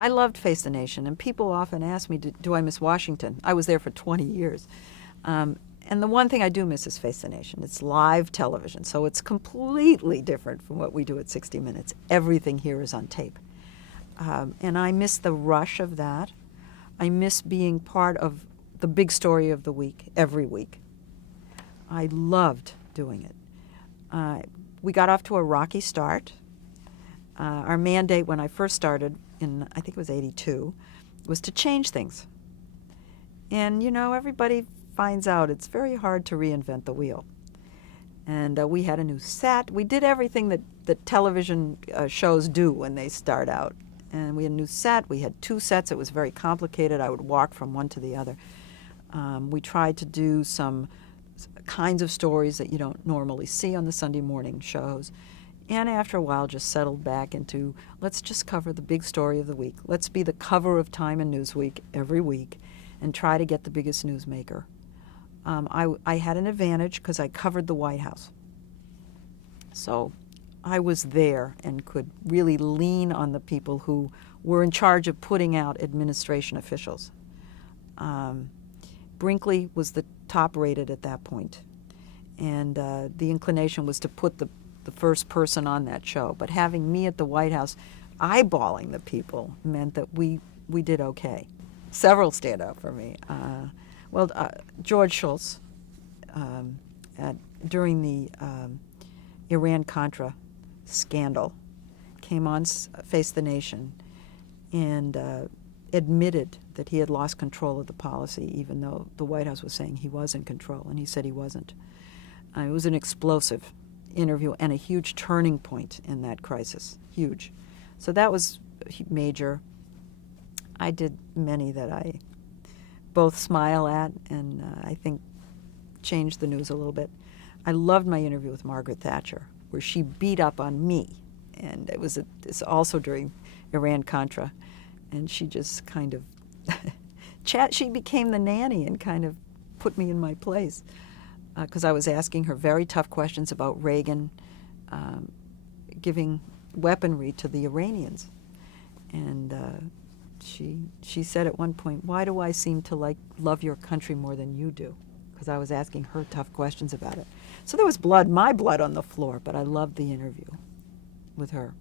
I loved Face the Nation, and people often ask me, do I miss Washington? I was there for 20 years. And the one thing I do miss is Face the Nation. It's live television, so it's completely different from what we do at 60 Minutes. Everything here is on tape. And I miss the rush of that. I miss being part of the big story of the week, every week. I loved doing it. We got off to a rocky start. Our mandate when I first started in, I think it was 82, was to change things. And, you know, everybody finds out it's very hard to reinvent the wheel. And we had a new set. We did everything that television shows do when they start out. And we had a new set. We had 2 sets. It was very complicated. I would walk from one to the other. We tried to do some kinds of stories that you don't normally see on the Sunday morning shows. And after a while, just settled back into, let's just cover the big story of the week. Let's be the cover of Time and Newsweek every week and try to get the biggest newsmaker. I had an advantage because I covered the White House. So I was there and could really lean on the people who were in charge of putting out administration officials. Brinkley was the top rated at that point, and the inclination was to put the first person on that show. But having me at the White House eyeballing the people meant that we did okay. Several stand out for me. George Shultz, during the Iran-Contra scandal, came on Face the Nation and admitted that he had lost control of the policy, even though the White House was saying he was in control, and he said he wasn't. It was an explosive interview and a huge turning point in that crisis, huge. So that was major. I did many that I both smile at and I think changed the news a little bit. I loved my interview with Margaret Thatcher, where she beat up on me, and it's also during Iran-Contra, and she just kind of she became the nanny and kind of put me in my place, because I was asking her very tough questions about Reagan giving weaponry to the Iranians. And she said at one point, "Why do I seem to love your country more than you do?" Because I was asking her tough questions about it. So there was my blood on the floor, but I loved the interview with her.